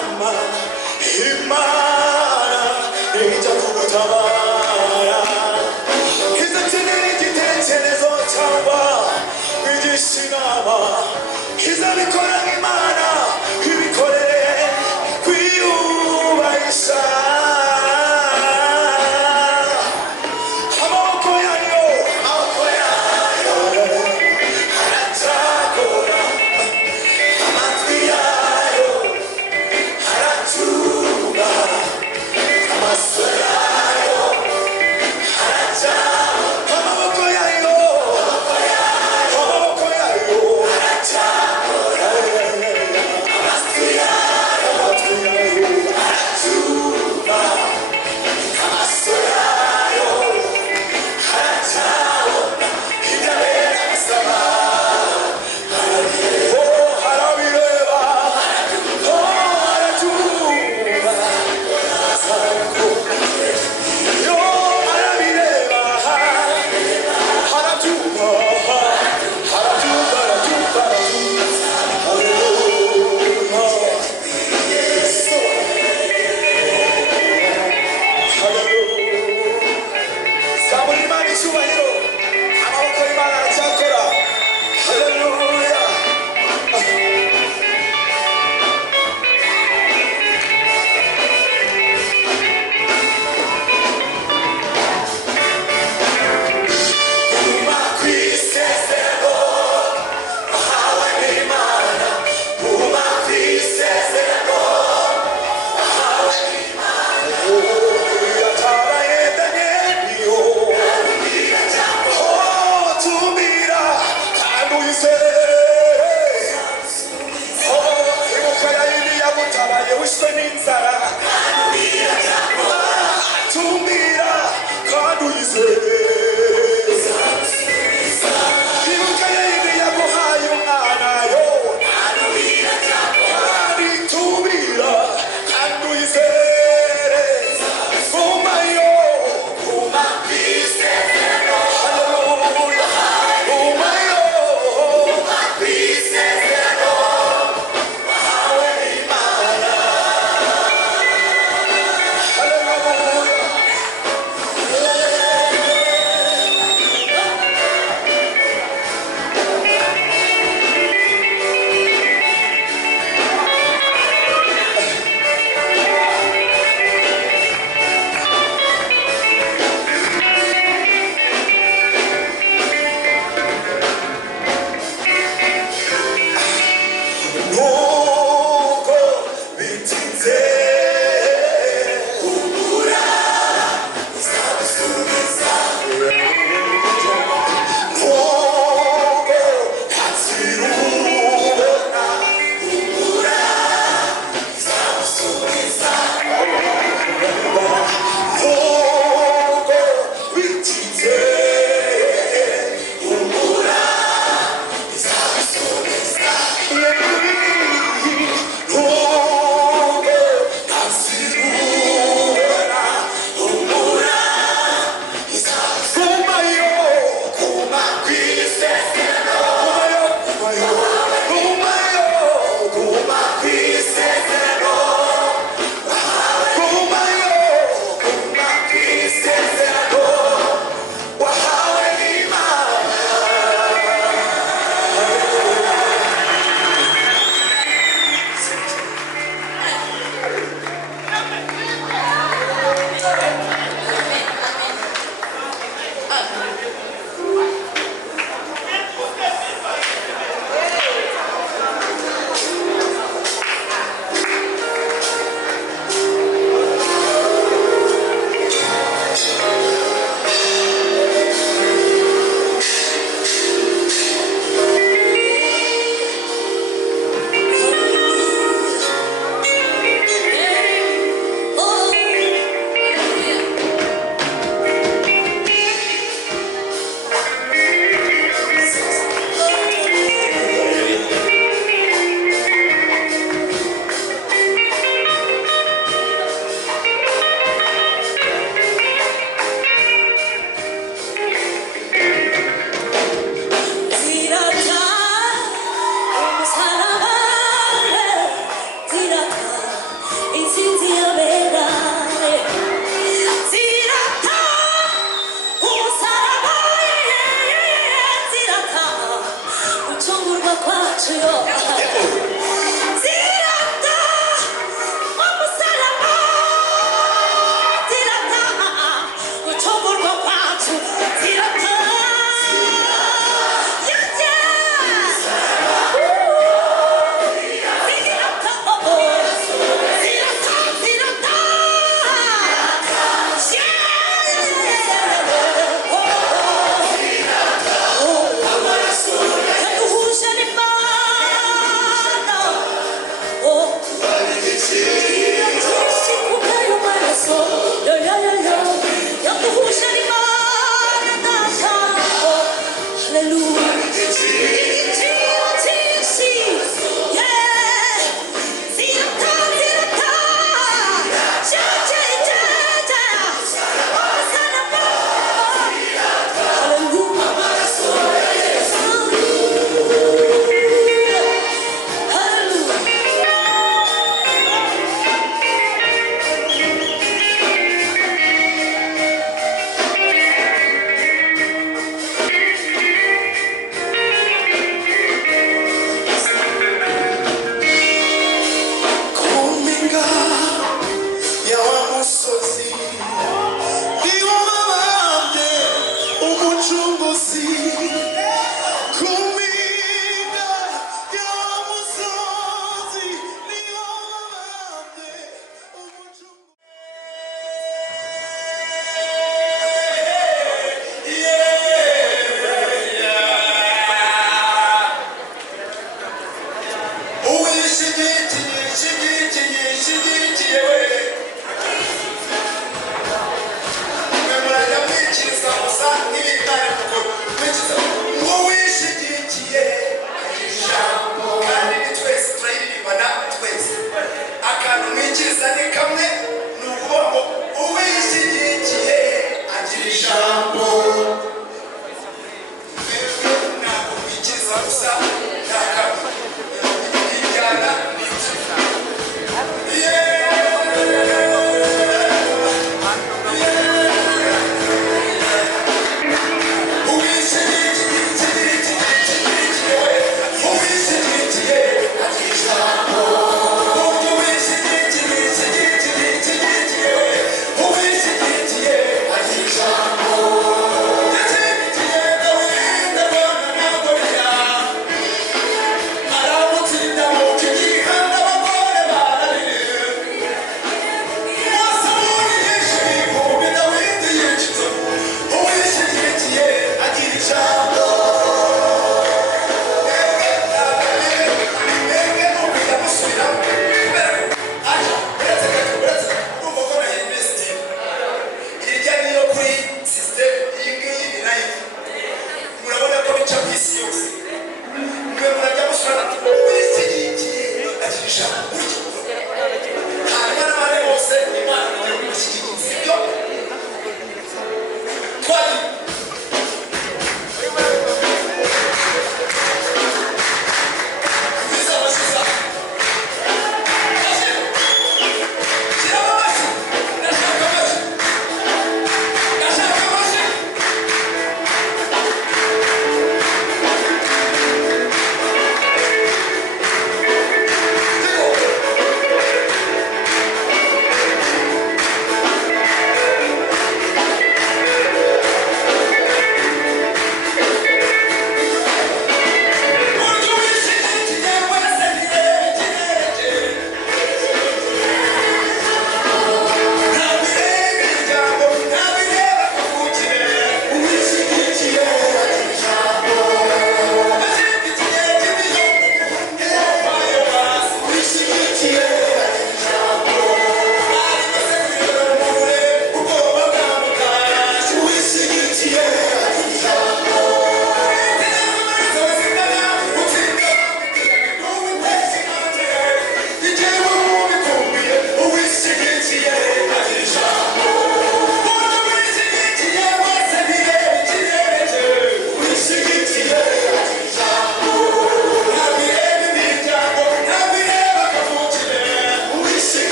Shama Imana ija kugutabara izakenera igitekerezo cyangwa wigisha inama izabikora nk'Imana ibikorere kwiyubahisha amaboko yayo aracyakora amatwi yayo aracyumva amaso yayo amaboko yayo aracyakora amatwi yayo aracyumva amaso yayo aracyabona ibyo abera bisaba arabireba aracyumva yo arabireba aracyumva zaburi Imana icyubahiro amaboko y'Imana aracyakora haleluya guma ku isezerano wahawe n'Imana guma ku isezerano wahawe n'Imana yatabaye Daniyeli tumira kandi uyizere ibuka yayindi yagutabaye wishwe n'inzara tumira kandi uyizere ibuka yayindi yaguhaye umwana yo kandi tumira kandi uyizere guma yo guma ku isezerano haleluya guma yo guma ku isezerano wahawe n'Imana haleluya nubwo bitinze ubura izagusubiza nubwo ntakirubona ubura izagusubiza nubwo bitinze ubura izagusubiza 주여. 지렸다 어머 사랑아 지렸다 우초불과 과주 지렸다 영재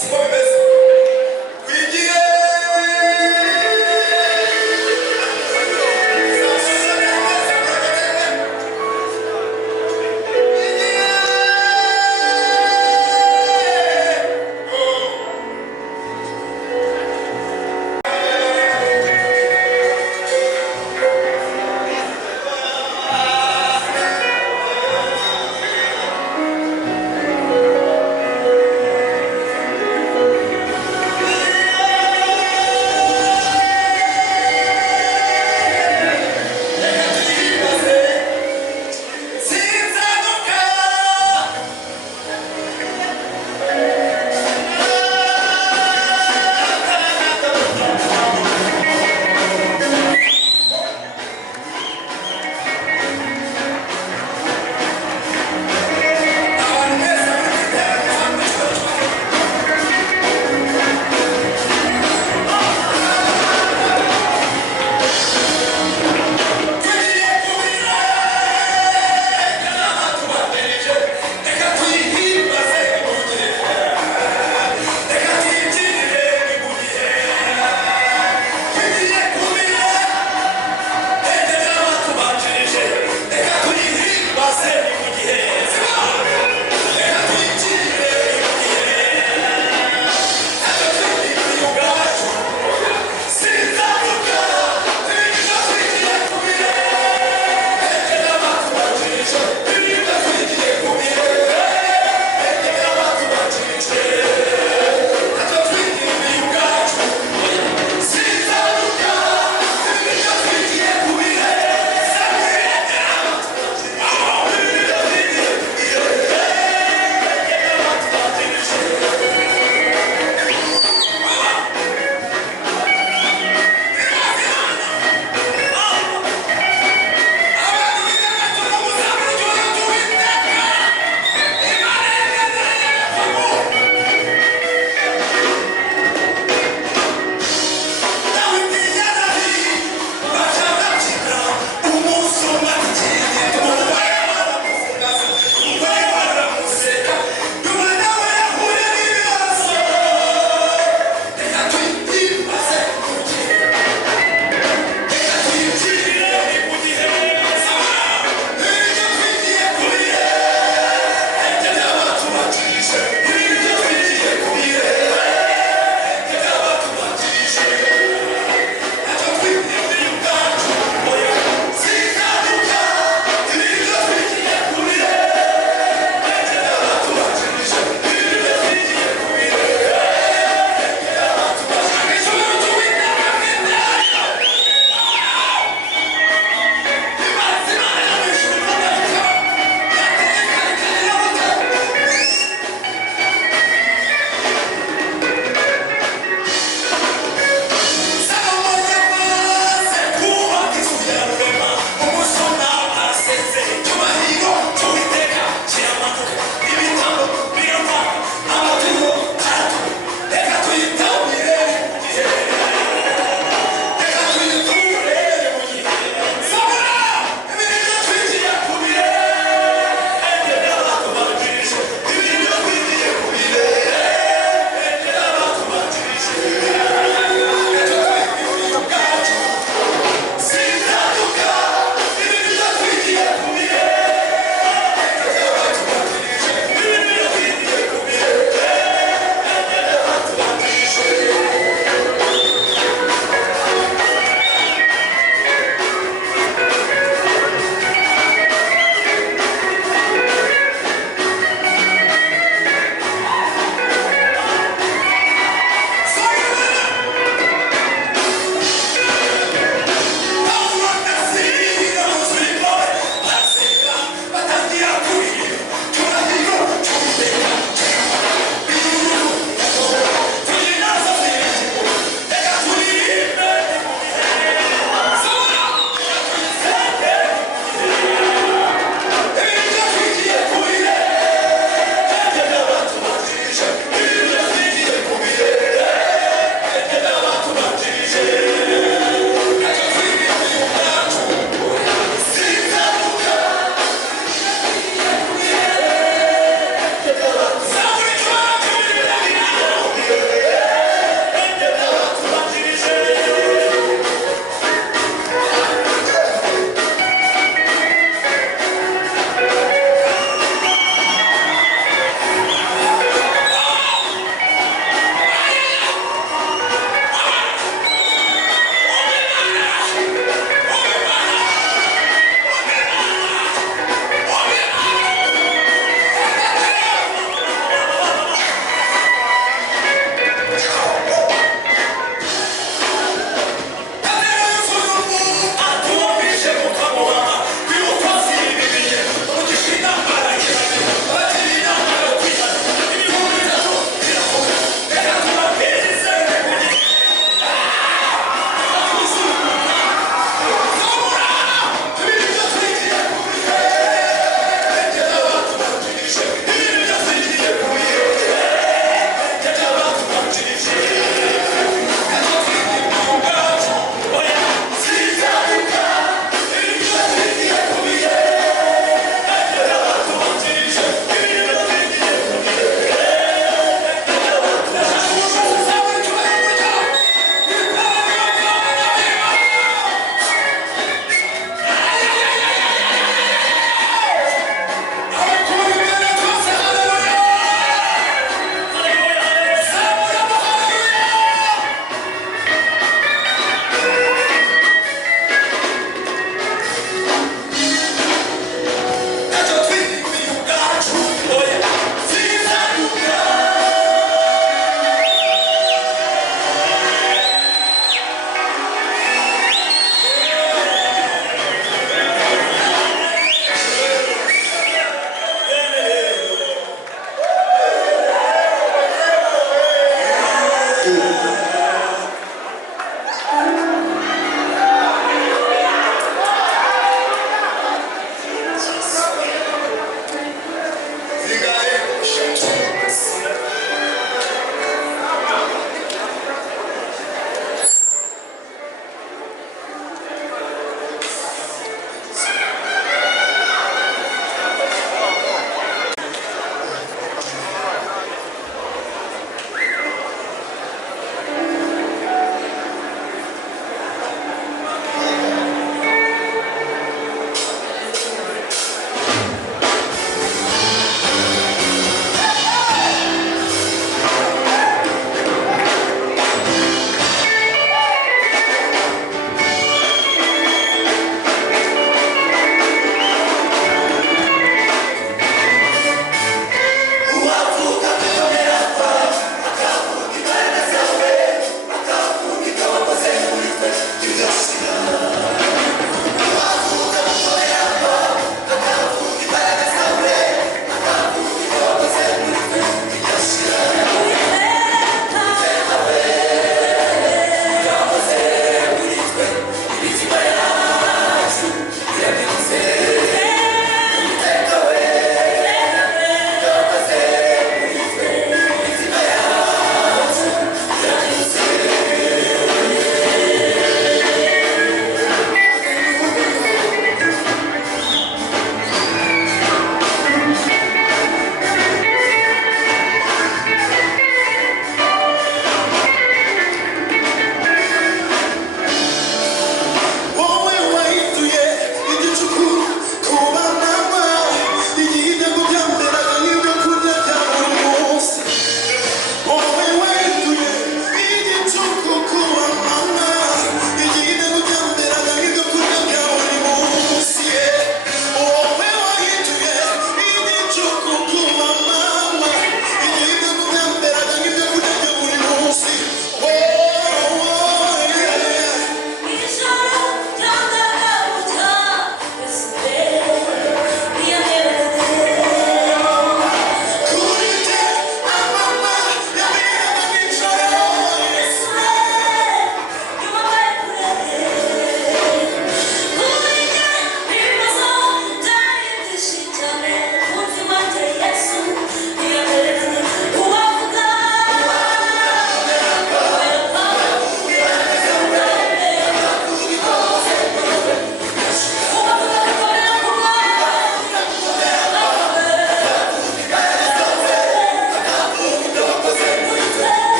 siko bimeze twigiye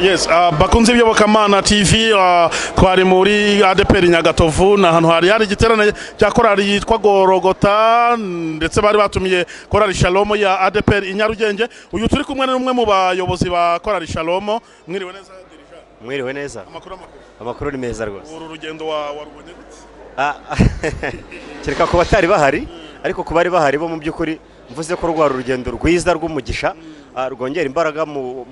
Yes, bakunze ibyobokamana TV twari muri ADPR Nyagatovu na hantu hari igiterane cya korali yitwa Gorogota ndetse bari batumiye korali Shalom ya ADPR Inyarugenge. Uyu turi kumwe n'umwe mu bayobozi ba korali Shalom. Mwiriwe neza dirija? Mwiriwe neza. Amakuru ni meza rwose. Uru rugendo warubonye gute? Kereka ko batari bahari ariko kubari bahari bo mu byukuri mvuze ko rwa rugendo rwiza rw'umugisha rwongera imbaraga mu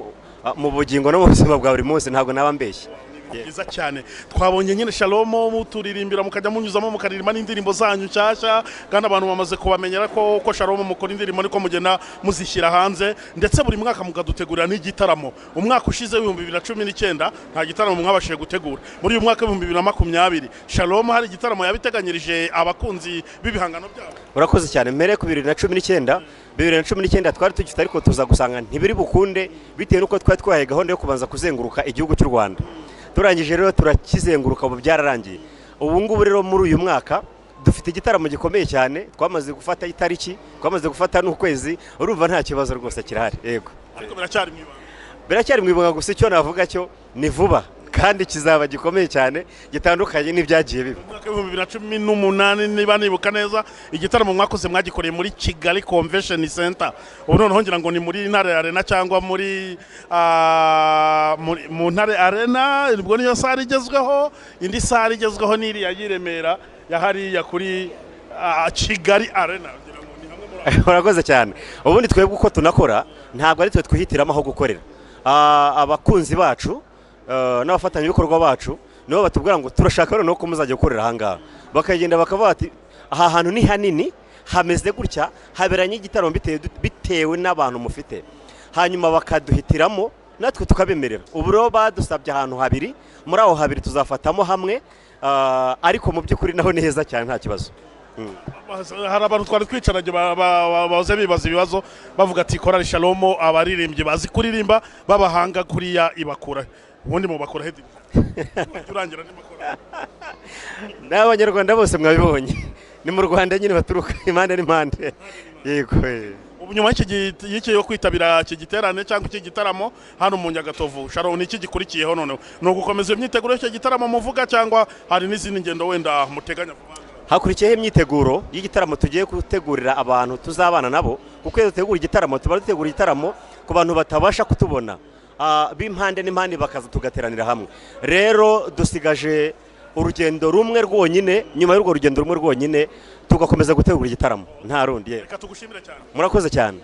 bugingo no mu buzima bwa buri munsi ntabwo naba mbeshye. Byiza cyane twabonye nyine Shalom muturirimbira mukajya munyuzamo mukaririmba n'indirimbo zanyu cyashya kandi abantu bamaze kubamenyera ko Shalom mukora indirimbo niko mugena muzishyira hanze ndetse buri mwaka mukadutegurira n'igitaramo. Umwaka ushize 2019 nta gitaramo mwabashije gutegura. Muri uyu mwaka 2020 Shalom hari igitaramo yabiteganyirije abakunzi b'ibihangano byabo. Urakoze cyane mbere ku 2019 twari tugifite ariko tuza gusanga ntibiri bukunde bitewe nuko twari twahaye gahunda yo kubanza kuzenguruka igihugu cy'u Rwanda. Turangije rero turakizenguruka ubu byararangiye. Ubu ngubu rero muri uyu mwaka dufite igitaramo gikomeye cyane twamaze gufata itariki twamaze gufata n'ukwezi urumva nta kibazo rwose kirahari. Yego. Ariko biracyari mwibanga gusa icyo navuga cyo ni vuba kandi kizaba gikomeye cyane gitandukanye n'ibyagiye biba. Mu 2018 niba nibuka neza igitaramo mwakoze mwagikoreye muri Kigali Convention Center. Ubu noneho ngira ngo ni muri Ntare Arena cyangwa muri mu Ntare Arena ubwo niyo sare igezweho indi sare igezweho niri yagiremera yahari kuri Kigali Arena. Urakoze cyane. Ubundi twebwe uko tunakora ntabwo ari twe twihitiramo aho gukorera. Abakunzi bacu n'abafatanyabikorwa bacu nibo batubwira ngo turashaka rero ko muzajya gukorera ahangaha bakagenda bakavuga ati aha hantu ni hanini hameze gutya haberanye igitaramo bitewe n'abantu mufite hanyuma bakaduhitiramo natwe tukabemerera. Ubu rero badusabye ahantu habiri muri aho habiri tuzafatamo hamwe ariko mu by'ukuri naho ni heza cyane nta kibazo. Hari abantu twari twicaranye baze bibaza ibibazo bavuga ati korali Shalom abaririmbyi bazi kuririmba babahanga kuriya ibakura ubundi mu bakora hedi turangira n'imakora n'abanyarwanda bose mwabibonye ni mu Rwanda nyine baturuka impande n'impande. Yego. Ubu nyuma y'iki yo kwitabira iki giterane cyangwa iki gitaramo hano mu Nyagatovu Shalom ni iki gikurikiyeho none no gukomeza imyiteguro y'iki gitaramo muvuga cyangwa hari n'izindi ngendo wenda muteganya vuba? Hakurikiyeho imyiteguro y'igitaramo tugiye gutegurira abantu tuzabana nabo kuko iyo dutegura igitaramo tuba dutegura igitaramo ku bantu batabasha kutubona b'impande n'impande bakaza tugateranira hamwe. Rero dusigaje urugendo rumwe rwonyine nyuma y'urwo rugendo rumwe rwonyine tugakomeza gutegura igitaramo nta rundi. Reka tugushimire cyane. Murakoze cyane.